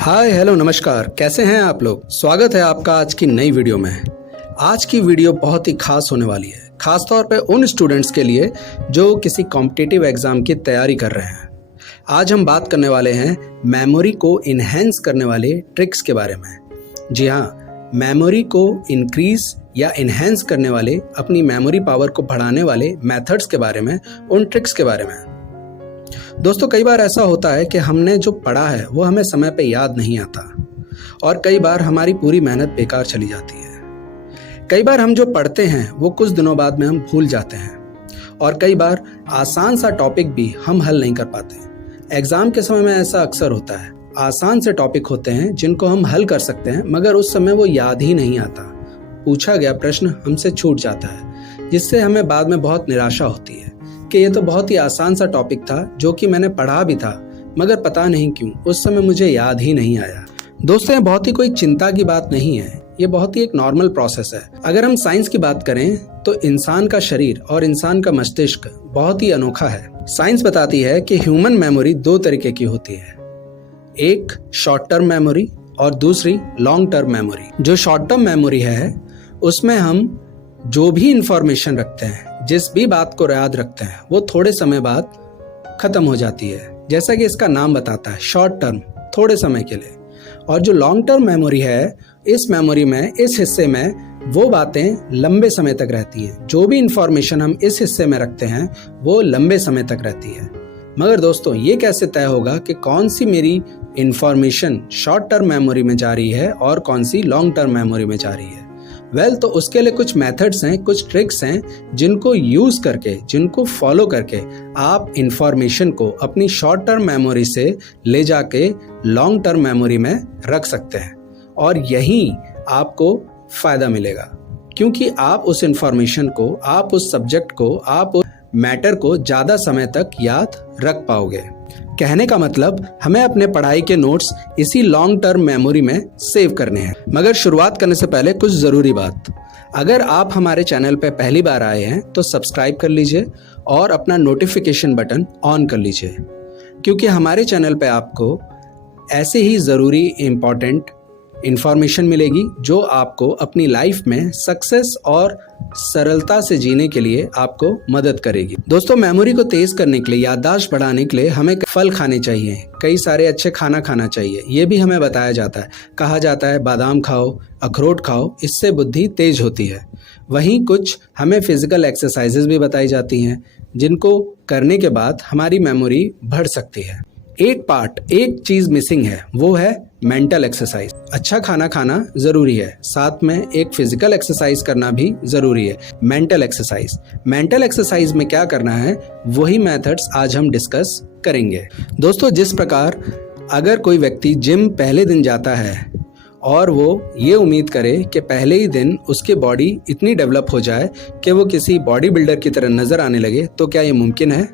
Hi hello नमस्कार, कैसे हैं आप लोग। स्वागत है आपका आज की नई वीडियो में। आज की वीडियो बहुत ही खास होने वाली है, खास तौर पे उन स्टूडेंट्स के लिए जो किसी कॉम्पिटिटिव एग्जाम की तैयारी कर रहे हैं। आज हम बात करने वाले हैं मेमोरी को इन्हेंस करने वाले ट्रिक्स के बारे में। जी हाँ, मेमोरी को इंक्रीज या इन्हेंस करने वाले, अपनी मेमोरी पावर को बढ़ाने वाले मेथड्स के बारे में, उन ट्रिक्स के बारे में। दोस्तों, कई बार ऐसा होता है कि हमने जो पढ़ा है वो हमें समय पे याद नहीं आता और कई बार हमारी पूरी मेहनत बेकार चली जाती है। कई बार हम जो पढ़ते हैं वो कुछ दिनों बाद में हम भूल जाते हैं और कई बार आसान सा टॉपिक भी हम हल नहीं कर पाते। एग्जाम के समय में ऐसा अक्सर होता है, आसान से टॉपिक होते हैं जिनको हम हल कर सकते हैं मगर उस समय वो याद ही नहीं आता। पूछा गया प्रश्न हमसे छूट जाता है, जिससे हमें बाद में बहुत निराशा होती है कि ये तो बहुत ही आसान सा टॉपिक था जो कि मैंने पढ़ा भी था मगर पता नहीं क्यों उस समय मुझे याद ही नहीं आया। दोस्तों, ये बहुत ही कोई चिंता की बात नहीं है, ये बहुत ही एक नॉर्मल प्रोसेस है। अगर हम साइंस की बात करें तो इंसान का शरीर और इंसान का मस्तिष्क बहुत ही अनोखा है। साइंस बताती है कि ह्यूमन मेमोरी दो तरीके की होती है, एक शॉर्ट टर्म मेमोरी और दूसरी लॉन्ग टर्म मेमोरी। जो शॉर्ट टर्म मेमोरी है उसमें हम जो भी इंफॉर्मेशन रखते हैं, जिस भी बात को याद रखते हैं, वो थोड़े समय बाद खत्म हो जाती है, जैसा कि इसका नाम बताता है, शॉर्ट टर्म, थोड़े समय के लिए। और जो लॉन्ग टर्म मेमोरी है, इस मेमोरी में, इस हिस्से में वो बातें लंबे समय तक रहती हैं। जो भी इंफॉर्मेशन हम इस हिस्से में रखते हैं वो लंबे समय तक रहती है। मगर दोस्तों, ये कैसे तय होगा कि कौन सी मेरी इंफॉर्मेशन शॉर्ट टर्म मेमोरी में जा रही है और कौन सी लॉन्ग टर्म मेमोरी में जा रही है? तो उसके लिए कुछ मेथड्स हैं, कुछ ट्रिक्स हैं जिनको यूज करके, जिनको फॉलो करके आप इंफॉर्मेशन को अपनी शॉर्ट टर्म मेमोरी से ले जाके लॉन्ग टर्म मेमोरी में रख सकते हैं और यही आपको फायदा मिलेगा, क्योंकि आप उस इंफॉर्मेशन को, आप उस सब्जेक्ट को, आप उस मैटर को ज्यादा समय तक याद रख पाओगे। कहने का मतलब, हमें अपने पढ़ाई के नोट्स इसी लॉन्ग टर्म मेमोरी में सेव करने हैं। मगर शुरुआत करने से पहले कुछ जरूरी बात। अगर आप हमारे चैनल पे पहली बार आए हैं तो सब्सक्राइब कर लीजिए और अपना नोटिफिकेशन बटन ऑन कर लीजिए, क्योंकि हमारे चैनल पे आपको ऐसे ही जरूरी इंपॉर्टेंट इंफॉर्मेशन मिलेगी जो आपको अपनी लाइफ में सक्सेस और सरलता से जीने के लिए आपको मदद करेगी। दोस्तों, मेमोरी को तेज करने के लिए, याददाश्त बढ़ाने के लिए हमें फल खाने चाहिए, कई सारे अच्छे खाना खाना चाहिए। ये भी हमें बताया जाता है, कहा जाता है बादाम खाओ, अखरोट खाओ, इससे बुद्धि तेज होती है। वहीं कुछ हमें फिजिकल एक्सरसाइजेज भी बताई जाती हैं जिनको करने के बाद हमारी मेमोरी बढ़ सकती है। एक चीज मिसिंग है, वो है मेंटल एक्सरसाइज। अच्छा खाना खाना जरूरी है, साथ में एक फिजिकल एक्सरसाइज करना भी जरूरी है। मेंटल एक्सरसाइज में क्या करना है, वही मेथड्स आज हम डिस्कस करेंगे। दोस्तों, जिस प्रकार अगर कोई व्यक्ति जिम पहले दिन जाता है और वो ये उम्मीद करे कि पहले ही दिन उसकी बॉडी इतनी डेवलप हो जाए कि वो किसी बॉडी बिल्डर की तरह नजर आने लगे, तो क्या ये मुमकिन है?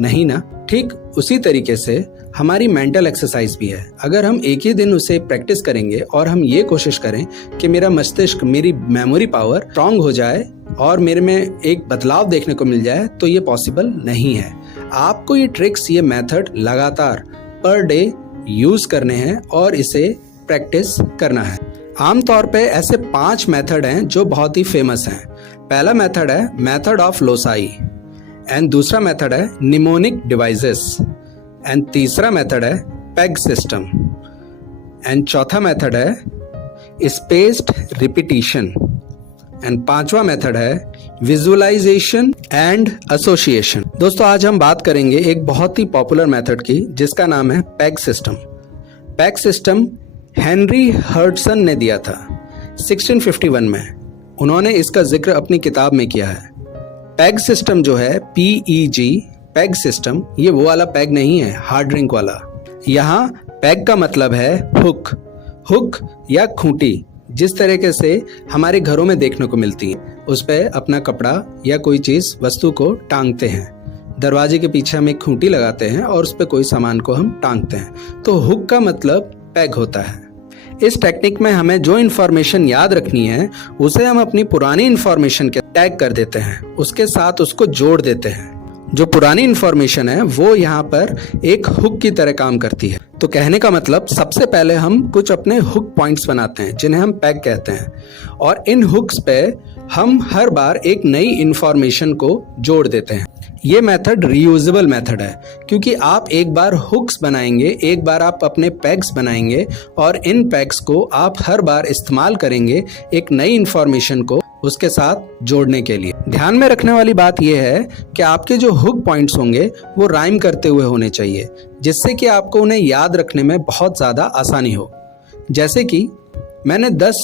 नहीं ना। ठीक उसी तरीके से हमारी मेंटल एक्सरसाइज भी है। अगर हम एक ही दिन उसे प्रैक्टिस करेंगे और हम ये कोशिश करें कि मेरा मस्तिष्क, मेरी मेमोरी पावर स्ट्रांग हो जाए और मेरे में एक बदलाव देखने को मिल जाए, तो ये पॉसिबल नहीं है। आपको ये ट्रिक्स, ये मेथड लगातार पर डे यूज करने हैं और इसे प्रैक्टिस करना है। आमतौर पे ऐसे 5 मेथड हैं जो बहुत ही फेमस हैं। पहला मेथड है मेथड ऑफ लोसाई, एंड दूसरा मेथड है निमोनिक डिवाइसेस, एंड तीसरा मेथड है पेग सिस्टम, एंड चौथा मेथड है स्पेस्ड रिपीटिशन, एंड पांचवा मेथड है विजुअलाइजेशन एंड एसोसिएशन। दोस्तों, आज हम बात करेंगे एक बहुत ही पॉपुलर मेथड की जिसका नाम है peg system. Peg system Henry Herdson ने दिया था 1651 में। उन्होंने इसका जिक्र अपनी किताब में किया है। पेग सिस्टम जो है, PEG, पेग सिस्टम, ये वो वाला पेग नहीं है हार्ड ड्रिंक वाला। यहाँ पेग का मतलब है हुक या खूंटी, जिस तरीके से हमारे घरों में देखने को मिलती है। उस पे अपना कपड़ा या कोई चीज, वस्तु को टांगते हैं। दरवाजे के पीछे हम एक खूंटी लगाते हैं और उस पे कोई सामान को हम टांगते हैं, तो हुक का मतलब पेग होता है। इस टेक्निक में हमें जो इन्फॉर्मेशन याद रखनी है उसे हम अपनी पुरानी इन्फॉर्मेशन के टैग कर देते हैं, उसके साथ उसको जोड़ देते हैं जो पुरानी इंफॉर्मेशन है वो यहाँ पर एक हुक की तरह काम करती है। तो कहने का मतलब सबसे पहले हम कुछ अपने हुक पॉइंट्स बनाते हैं जिन्हें हम पैग कहते हैं, और इन हुक्स पे हम हर बार एक नई इंफॉर्मेशन को जोड़ देते हैं। ये मेथड रीयूजेबल मेथड है, क्योंकि आप एक बार हुक्स बनाएंगे, एक बार आप अपने पैग्स बनाएंगे और इन पैग्स को आप हर बार इस्तेमाल करेंगे एक नई इंफॉर्मेशन को उसके साथ जोड़ने के लिए। ध्यान में रखने वाली बात यह है कि आपके जो हुक पॉइंट्स होंगे वो राइम करते हुए होने चाहिए, जिससे कि आपको उन्हें याद रखने में बहुत ज़्यादा आसानी हो। जैसे कि मैंने 10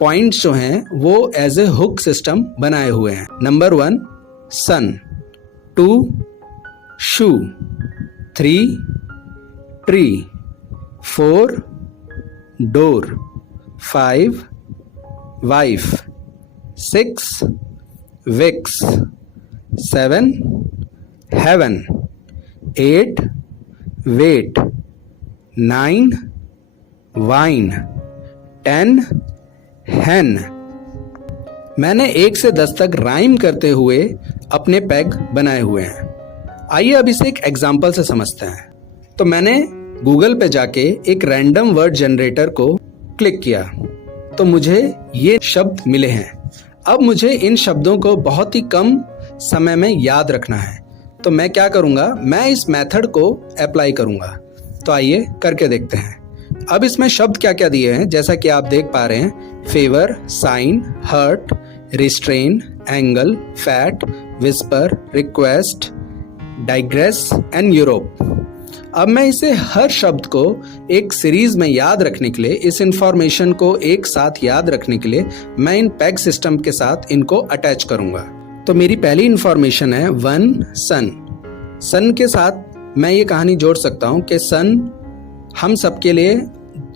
पॉइंट्स जो हैं वो एज ए हुक सिस्टम बनाए हुए हैं। Number 1 sun, 2 shoe, 3 tree, 4 door, 5 wife, 6 wicks, 7 heaven, 8 weight, 9 wine, 10 hen. मैंने 1 से 10 तक राइम करते हुए अपने पैग बनाए हुए हैं। आइए अब इसे एक एग्जाम्पल से समझते हैं। तो मैंने गूगल पे जाके एक रैंडम वर्ड जनरेटर को क्लिक किया तो मुझे ये शब्द मिले हैं। अब मुझे इन शब्दों को बहुत ही कम समय में याद रखना है, तो मैं क्या करूँगा, मैं इस मेथड को अप्लाई करूँगा। तो आइए करके देखते हैं। अब इसमें शब्द क्या क्या दिए हैं, जैसा कि आप देख पा रहे हैं, favour, sign, hurt, restrain, angle, fat, whisper, request, digress and Europe. अब मैं इसे हर शब्द को एक सीरीज में याद रखने के लिए, इस इंफॉर्मेशन को एक साथ याद रखने के लिए मैं इन पैग सिस्टम के साथ इनको अटैच करूंगा। तो मेरी पहली इंफॉर्मेशन है 1 सन। सन के साथ मैं ये कहानी जोड़ सकता हूँ कि सन हम सबके लिए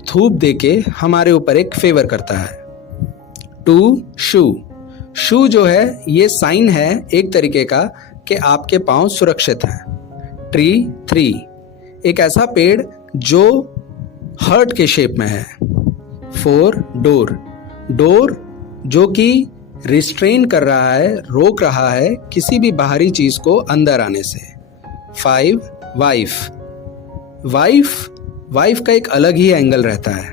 धूप देके हमारे ऊपर एक फेवर करता है। 2 शू, शू जो है ये साइन है एक तरीके का कि आपके पाँव सुरक्षित हैं। ट्री, 3 एक ऐसा पेड़ जो हर्ट के शेप में है। 4 डोर, डोर जो कि रिस्ट्रेन कर रहा है, रोक रहा है किसी भी बाहरी चीज को अंदर आने से। 5 वाइफ, वाइफ का एक अलग ही एंगल रहता है।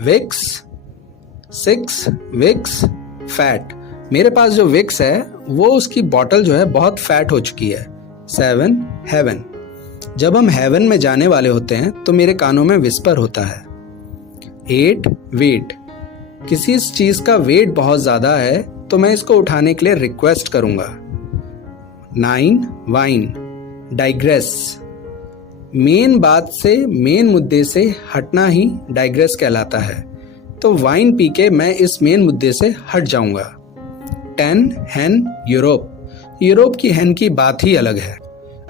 विक्स, 6 विक्स, फैट, मेरे पास जो विक्स है वो उसकी बॉटल जो है बहुत फैट हो चुकी है। 7 हेवन, जब हम हेवन में जाने वाले होते हैं तो मेरे कानों में विस्पर होता है। 8 वेट, किसी चीज का वेट बहुत ज्यादा है तो मैं इसको उठाने के लिए रिक्वेस्ट करूंगा। 9 वाइन, डाइग्रेस, मेन बात से, मेन मुद्दे से हटना ही डाइग्रेस कहलाता है, तो वाइन पी के मैं इस मेन मुद्दे से हट जाऊंगा। 10 हैन, यूरोप की हैन की बात ही अलग है।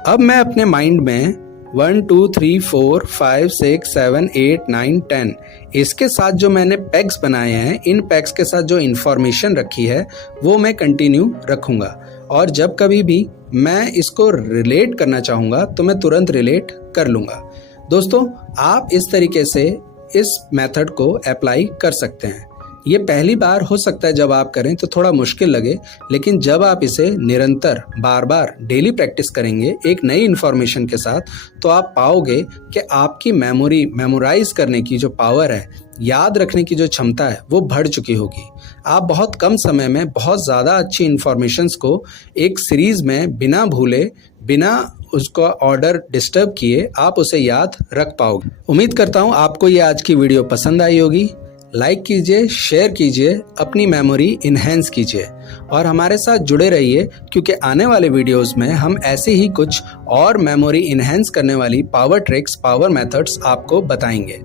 अब मैं अपने माइंड में 1 2 3 4 5 6 7 8 9 10 इसके साथ जो मैंने पैग्स बनाए हैं, इन पैग्स के साथ जो इंफॉर्मेशन रखी है वो मैं कंटिन्यू रखूंगा, और जब कभी भी मैं इसको रिलेट करना चाहूँगा तो मैं तुरंत रिलेट कर लूँगा। दोस्तों, आप इस तरीके से इस मेथड को अप्लाई कर सकते हैं। ये पहली बार हो सकता है जब आप करें तो थोड़ा मुश्किल लगे, लेकिन जब आप इसे निरंतर बार बार डेली प्रैक्टिस करेंगे एक नई इन्फॉर्मेशन के साथ, तो आप पाओगे कि आपकी मेमोराइज करने की जो पावर है, याद रखने की जो क्षमता है, वो बढ़ चुकी होगी। आप बहुत कम समय में बहुत ज़्यादा अच्छी इन्फॉर्मेशंस को एक सीरीज में बिना भूले, बिना उसको ऑर्डर डिस्टर्ब किए आप उसे याद रख पाओगे। उम्मीद करता हूँ आपको ये आज की वीडियो पसंद आई होगी। लाइक कीजिए, शेयर कीजिए, अपनी मेमोरी इन्हेंस कीजिए और हमारे साथ जुड़े रहिए, क्योंकि आने वाले वीडियोस में हम ऐसे ही कुछ और मेमोरी इन्हेंस करने वाली पावर ट्रिक्स, पावर मेथड्स आपको बताएंगे।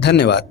धन्यवाद।